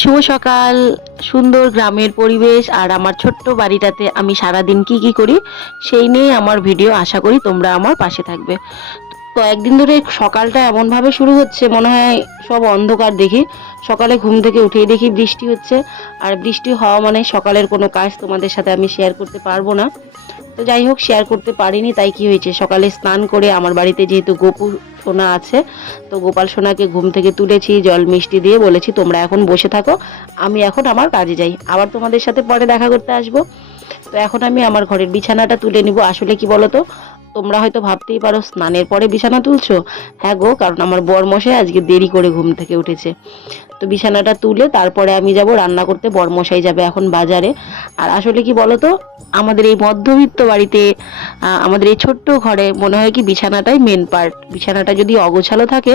শুভ সকাল। সুন্দর গ্রামের পরিবেশ আর আমার ছোট্ট বাড়িটাতে আমি সারাদিন কি করি সেই নিয়ে আমার ভিডিও। আশা করি তোমরা আমার পাশে থাকবে। তো একদিন ধরে সকালটা এমনভাবে শুরু হচ্ছে, মনে হয় সব অন্ধকার দেখি। সকালে ঘুম থেকে উঠেই দেখি বৃষ্টি হচ্ছে, আর বৃষ্টি হওয়া মানে সকালের কোনো কাজ তোমাদের সাথে আমি শেয়ার করতে পারবো না। তো যাই হোক, শেয়ার করতে পারিনি, তাই কি হয়েছে, সকালে স্নান করে আমার বাড়িতে যেহেতু গোপু সোনা আছে, তো গোপাল সোনাকে ঘুম থেকে তুলেছি, জল মিষ্টি দিয়ে বলেছি তোমরা এখন বসে থাকো, আমি এখন আমার কাজে যাই, আবার তোমাদের সাথে পরে দেখা করতে আসবো। তো এখন আমি আমার ঘরের বিছানাটা তুলে নিব। আসলে কি বলো তো, তোমরা হয়তো ভাবতেই পারো স্নানের পরে বিছানা তুলছো। হ্যাঁ গো, কারণ আমার বরমশাই আজকে দেরি করে ঘুম থেকে উঠেছে। তো বিছানাটা তুলে তারপরে আমি যাব রান্না করতে, বরমশাই যাবে এখন বাজারে। আর আসলে কি বলো তো, আমাদের এই মধ্যবিত্ত বাড়িতে, আমাদের এই ছোট্ট ঘরে মনে হয় কি বিছানাটাই মেন পার্ট। বিছানাটা যদি অগোছালো থাকে,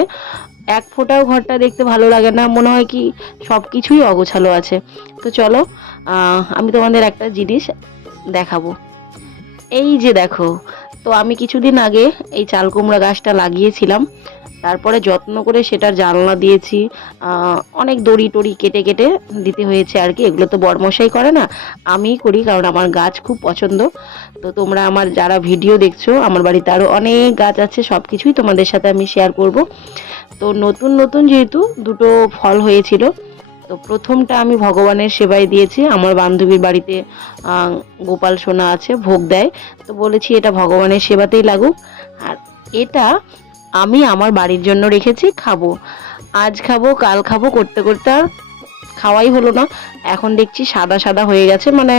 এক ফোঁটাও ঘরটা দেখতে ভালো লাগে না, মনে হয় কি সব কিছুই অগোছালো আছে। তো চলো, আমি তোমাদের একটা জিনিস দেখাবো। এই যে দেখো, তো আমি কিছুদিন আগে এই চাল কুমড়া গাছটা লাগিয়েছিলাম, তারপরে যত্ন করে সেটার জানলা দিয়েছি। অনেক দড়ি টড়ি কেটে কেটে দিতে হয়েছে আর কি। এগুলো তো বরমশাই করে না, আমিই করি, কারণ আমার গাছ খুব পছন্দ। তো তোমরা আমার যারা ভিডিও দেখছো, আমার বাড়িতে আরও অনেক গাছ আছে, সব কিছুই তোমাদের সাথে আমি শেয়ার করব। তো নতুন নতুন যেহেতু দুটো ফল হয়েছিল, তো প্রথমটা আমি ভগবানের সেবায় দিয়েছি। আমার বান্ধবীর বাড়িতে গোপাল সোনা আছে, ভোগ দেয়, তো বলেছি এটা ভগবানের সেবাতেই লাগুক। আর এটা আমি আমার বাড়ির জন্য রেখেছি, খাবো। আজ খাবো কাল খাবো করতে করতে আর খাওয়াই হলো না। এখন দেখছি সাদা সাদা হয়ে গেছে, মানে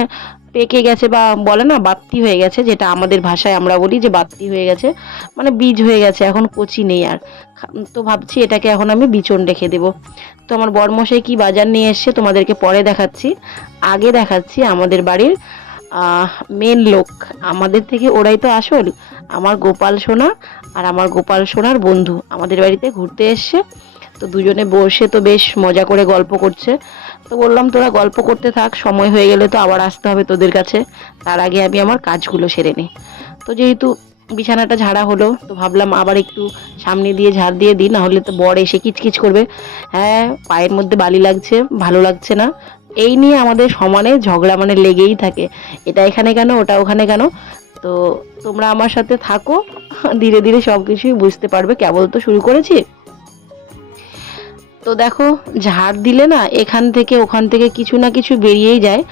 পেকে গেছে, বা বলে না বাত্তি হয়ে গেছে, যেটা আমাদের ভাষায় আমরা বলি যে বাত্তি হয়ে গেছে, মানে বীজ হয়ে গেছে, এখন কচি নেই আর। তো ভাবছি এটাকে এখন আমি বিচন রেখে দেবো। তো আমার বরমশাই কি বাজার নিয়ে এসছে তোমাদেরকে পরে দেখাচ্ছি। আগে দেখাচ্ছি আমাদের বাড়ির মেন লোক, আমাদের থেকে ওরাই তো আসল, আমার গোপাল সোনা আর আমার গোপাল সোনার বন্ধু আমাদের বাড়িতে ঘুরতে এসছে। তো দুজনে বসে তো বেশ মজা করে গল্প করছে। তো বললাম তোরা গল্প করতে থাক, সময় হয়ে গেলে তো আবার আসতে হবে তোদের কাছে, তার আগে আমি আমার কাজগুলো সেরে নিই। তো যেহেতু বিছানাটা ঝাড়া হলো, তো ভাবলাম আবার একটু সামনে দিয়ে ঝাড় দিয়ে দিই, না হলে তো বর এসে কিচকিচ করবে। হ্যাঁ, পায়ের মধ্যে বালি লাগছে, ভালো লাগছে না, এই নিয়ে আমাদের সমানে ঝগড়া মানে লেগেই থাকে, এটা এখানে কেন ওটা ওখানে কেন। তো তোমরা আমার সাথে থাকো, ধীরে ধীরে সব কিছুই বুঝতে পারবে, কেবল তো শুরু করেছি। তো দেখো, ঝাড় দিলে না এখান থেকে ওখান থেকে কিছু না কিছু বেরিয়েই যায়।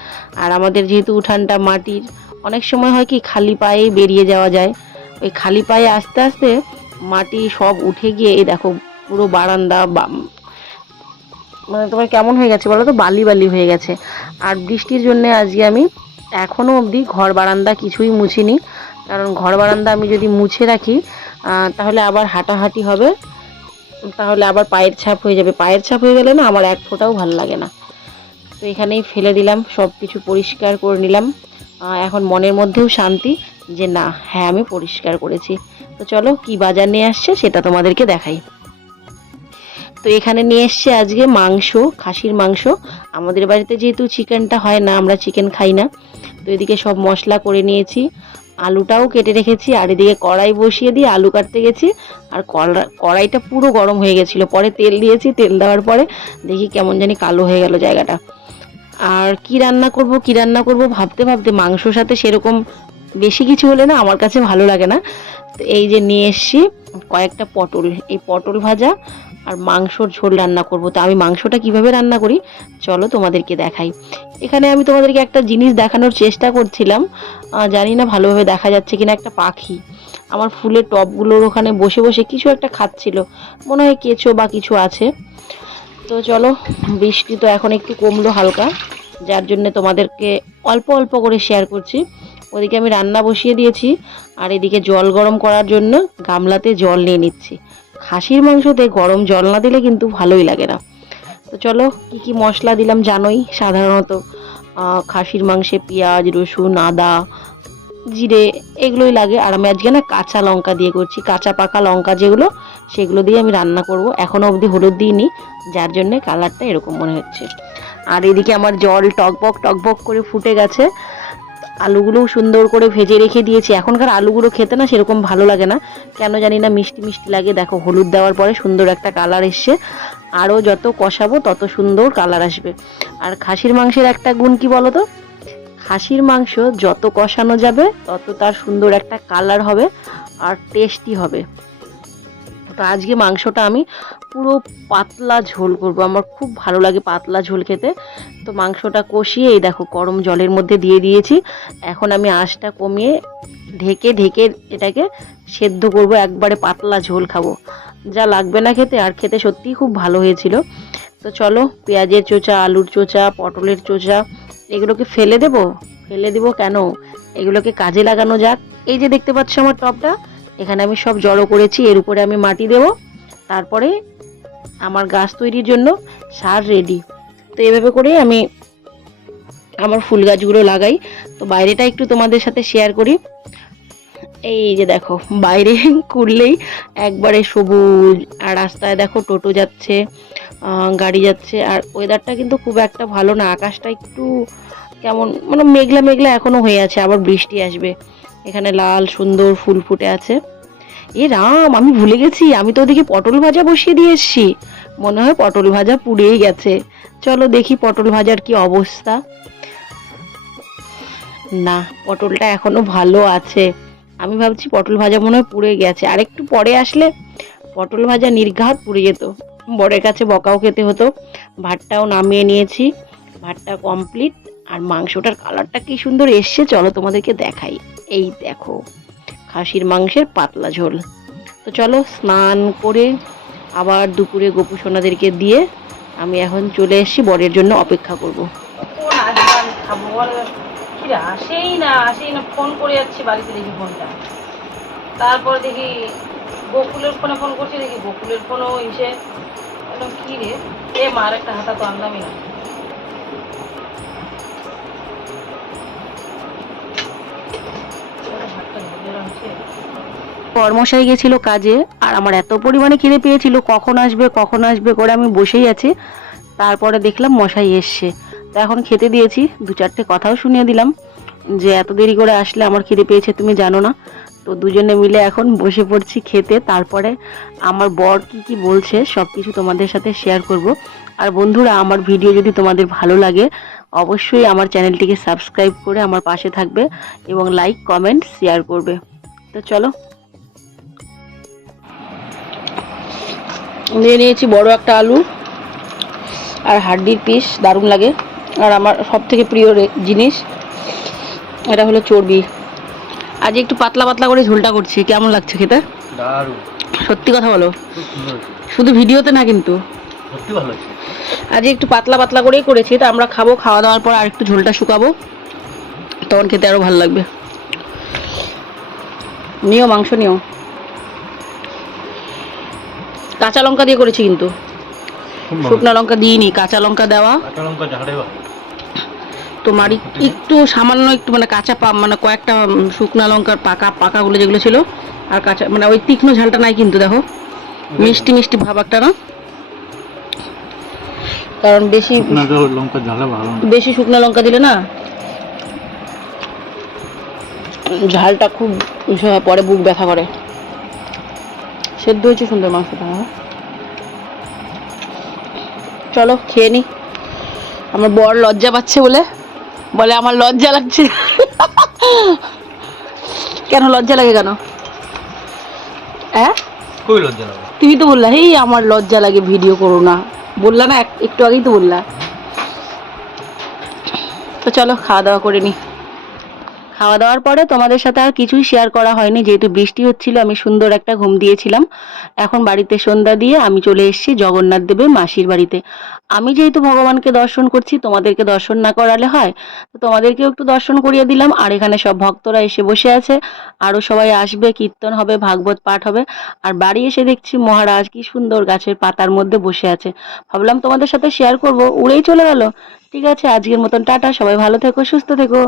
আর আমাদের যেহেতু উঠানটা মাটির, অনেক সময় হয় কি খালি পায়েই বেরিয়ে যাওয়া যায়। ওই খালি পায়ে আস্তে আস্তে মাটি সব উঠে গিয়ে এই দেখো পুরো বারান্দা মানে তোমার কেমন হয়ে গেছে বলো তো, বালি বালি হয়ে গেছে। আর বৃষ্টির জন্য আজকে আমি এখনও অবধি ঘর বারান্দা কিছুই মুছিনি, কারণ ঘর বারান্দা আমি যদি মুছে রাখি তাহলে আবার হাঁটাহাঁটি হবে, তাহলে আবার পায়ের ছাপ হয়ে যাবে, পায়ের ছাপ হয়ে গেলে না আমার এক ফোঁটাও ভালো লাগে না। তো এখানেই ফেলে দিলাম, সব কিছু পরিষ্কার করে নিলাম। এখন মনের মধ্যেও শান্তি যে না, হ্যাঁ আমি পরিষ্কার করেছি। তো চলো কি বাজার নিয়ে আসছে সেটা তোমাদেরকে দেখাই। তো এখানে নিয়ে এসছে আজকে মাংস, খাসির মাংস। আমাদের বাড়িতে যেহেতু চিকেনটা হয় না, আমরা চিকেন খাই না, তো এদিকে সব মশলা করে নিয়েছি, আলুটাও কেটে রেখেছি, আর এদিকে কড়াই বসিয়ে দিয়ে আলু কাটতে গেছি। আর কড়াইটা পুরো গরম হয়ে গেছিলো, পরে তেল দিয়েছি, তেল দেওয়ার পরে দেখি কেমন জানি কালো হয়ে গেল জায়গাটা। আর কি রান্না করব ভাবতে ভাবতে মাংসর সাথে সেরকম বেশি কিছু হলে না আমার কাছে ভালো লাগে না। তো এই যে নিয়ে এসছি কয়েকটা পটল, এই পটল ভাজা আর মাংসর ঝোল রান্না করব। তো আমি মাংসটা কিভাবে রান্না করি চলো তোমাদেরকে দেখাই। এখানে আমি তোমাদেরকে একটা জিনিস দেখানোর চেষ্টা করছিলাম, জানি না ভালোভাবে দেখা যাচ্ছে কিনা, একটা পাখি আমার ফুলের টবগুলোর ওখানে বসে বসে কিছু একটা খাচ্ছিল, মনে হয় কেঁচো বা কিছু আছে। তো চলো, বৃষ্টি তো এখন একটু কমলো হালকা, যার জন্য তোমাদেরকে অল্প অল্প করে শেয়ার করছি। ওদিকে আমি রান্না বসিয়ে দিয়েছি, আর এদিকে জল গরম করার জন্য গামলাতে জল নিয়ে নিচ্ছি। খাসির মাংসতে গরম জল না দিলে কিন্তু ভালোই লাগে না। তো চলো, কি কি মশলা দিলাম জানোই, সাধারণত খাসির মাংসে পেঁয়াজ রসুন আদা জিরে এগুলোই লাগে। আর আমি আজকে না কাঁচা লঙ্কা দিয়ে করছি, কাঁচা পাকা লঙ্কা যেগুলো, সেগুলো দিয়ে আমি রান্না করব। এখনও অবধি হলুদ দিইনি, যার জন্যে কালারটা এরকম মনে হচ্ছে। আর এদিকে আমার জল টকবক টকবক করে ফুটে গেছে, আলুগুলোও সুন্দর করে ভেজে রেখে দিয়েছি। এখনকার আলুগুলো খেতে না সেরকম ভালো লাগে না, কেন জানি না মিষ্টি মিষ্টি লাগে। দেখো হলুদ দেওয়ার পরে সুন্দর একটা কালার এসছে। আরও যত কষাবো তত সুন্দর কালার আসবে। আর খাসির মাংসের একটা গুণ কি বলো তো, খাসির মাংস যত কষানো যাবে তত তার সুন্দর একটা কালার হবে আর টেস্টি হবে। তো আজকে মাংসটা আমি পুরো পাতলা ঝোল করব, আমার খুব ভালো লাগে পাতলা ঝোল খেতে। তো মাংসটা কষিয়ে এই দেখো গরম জলের মধ্যে দিয়ে দিয়েছি। এখন আমি আঁচটা কমিয়ে ঢেকে ঢেকে এটাকে সেদ্ধ করব, একবারে পাতলা ঝোল খাবো, যা লাগবে না খেতে। আর খেতে সত্যিই খুব ভালো হয়েছিল। তো চলো, পেঁয়াজের চোচা, আলুর চোচা, পটলের চোচা এগুলোকে ফেলে দেব? ফেলে দেবো কেন, এগুলোকে কাজে লাগানো যাক। এই যে দেখতে পাচ্ছ আমার টবটা, এখানে আমি সব জড়ো করেছি, এর উপরে আমি মাটি দেব, তারপরে আমার গাছ তৈরির জন্য সার রেডি। তো এভাবে করে আমি আমার ফুল গাছগুলো লাগাই। তো বাইরেটা একটু তোমাদের সাথে শেয়ার করি। এই যে দেখো বাইরে করলেই একবারে সবুজ, আর রাস্তায় দেখো টোটো যাচ্ছে, গাড়ি যাচ্ছে। আর ওয়েদারটা কিন্তু খুব একটা ভালো না, আকাশটা একটু কেমন মানে মেঘলা মেঘলা এখনো হয়ে আছে, আবার বৃষ্টি আসবে। এখানে লাল সুন্দর ফুল ফুটে আছে। এ রাম, আমি ভুলে গেছি, আমি তো ওদিকে পটল ভাজা বসিয়ে দিয়ে এসছি। মনে হয় পটল ভাজা পুড়েই গেছে। চলো দেখি পটল ভাজার কি অবস্থা। না, পটলটা এখনো ভালো আছে। আমি ভাবছি পটল ভাজা মনে হয় পুড়ে গেছে, আর একটু পরে আসলে পটল ভাজা নির্ঘাত পুড়ে যেত, বরের কাছে বকাও খেতে হতো। ভাতটাও নামিয়ে নিয়েছি, ভাতটা কমপ্লিট। আর মাংসটার কালারটা কি সুন্দর এসছে, চলো তোমাদেরকে দেখাই। এই দেখো খাসির মাংসের পাতলা ঝোল। তো চলো স্নান করে আবার দুপুরে গোপু সোনাদেরকে দিয়ে আমি এখন চলে এসেছি বরের জন্য অপেক্ষা করব। আসেই না, ফোন করে যাচ্ছে বাড়িতে, দেখি ফোনটা, তারপরে দেখি বকুলের ফোনে ফোন করছি, দেখি বকুলের ফোনও এসে কি রে, এ মার একটা হাতা তো আনলামই না। কর্মশাই গেছিল কাজে, আর আমার এত পরিমাণে খিদে পেয়েছিল, কখন আসবে কখন আসবে করে আমি বসেই আছি। তারপরে দেখলাম মশাই এসছে, তো এখন খেতে দিয়েছি, দু চারটে কথাও শুনিয়ে দিলাম যে এত দেরি করে আসলে আমার খিদে পেয়েছে তুমি জানো না। তো দুজনে মিলে এখন বসে পড়ছি খেতে। তারপরে আমার বর কি কি বলছে সব কিছু তোমাদের সাথে শেয়ার করব। আর বন্ধুরা, আমার ভিডিও যদি তোমাদের ভালো লাগে অবশ্যই আমার চ্যানেলটিকে সাবস্ক্রাইব করে আমার পাশে থাকবে এবং লাইক কমেন্ট শেয়ার করবে। তো চলো, নিয়ে নিয়েছি বড় একটা আলু আর হাড্ডির পিস, দারুণ লাগে। আর আমার সব থেকে প্রিয় জিনিস এটা হলো চর্বি। আজ একটু পাতলা পাতলা করে ঝোলটা করছি, কেমন লাগছে খেতে? দারুণ, সত্যি কথা বলো, শুধু ভিডিওতে না কিন্তু সত্যি ভালো লাগছে। আজ একটু পাতলা পাতলা করেই করেছি, তো আমরা খাবো, খাওয়া দাওয়ার পর আর একটু ঝোলটা শুকাবো, তখন খেতে আরো ভালো লাগবে। নিও মাংস নিও। কাঁচা লঙ্কা দিয়ে করেছি কিন্তু, শুকনো লঙ্কা দিইনি, কাঁচা লঙ্কা দেওয়া। তোমার একটু সামান্য একটু মানে কাঁচা মানে কয়েকটা শুকনো লঙ্কার পাকাগুলো যেগুলো ছিল, আর কাঁচা মানে ওই তীক্ষ্ণ ঝালটা নাই কিন্তু, দেখো মিষ্টি মিষ্টি ভাব একটা না, কারণ বেশি শুকনো লঙ্কা দিলে না ঝালটা খুব পরে বুক ব্যথা করে। সেদ্ধ হয়েছে সুন্দর মাংসটা। চলো খেয়ে নি। আমার বর লজ্জা পাচ্ছে বলে আমার লজ্জা লাগছে। কেন লজ্জা লাগে কেন? হ্যাঁ তুমি তো বললা এই আমার লজ্জা লাগে ভিডিও করো না, বললা না একটু আগেই তো বললা। তো চলো খাওয়া দাওয়া করে নি। খাওয়া দাওয়ার পরে তোমাদের সাথে আর কিছুই শেয়ার করা হয়নি, যেহেতু বৃষ্টি হচ্ছিল। আমি সুন্দর একটা ঘুম দিয়েছিলাম। এখন বাড়িতে সন্ধ্যা দিয়ে আমি চলে এসেছি জগন্নাথ দেবের মাসির বাড়িতে। আমি যেহেতু ভগবানকে দর্শন করছি, তোমাদেরকে দর্শন না করালে হয়, তো তোমাদেরকেও একটু দর্শন করিয়ে দিলাম। আর এখানে সব ভক্তরা এসে বসে আছে, আরও সবাই আসবে, কীর্তন হবে, ভাগবত পাঠ হবে। আর বাড়ি এসে দেখছি মহারাজ কি সুন্দর গাছের পাতার মধ্যে বসে আছে। ভাবলাম তোমাদের সাথে শেয়ার করব, উড়েই চলে গেল। ঠিক আছে, আজকের মতন টাটা, সবাই ভালো থেকো, সুস্থ থেকো।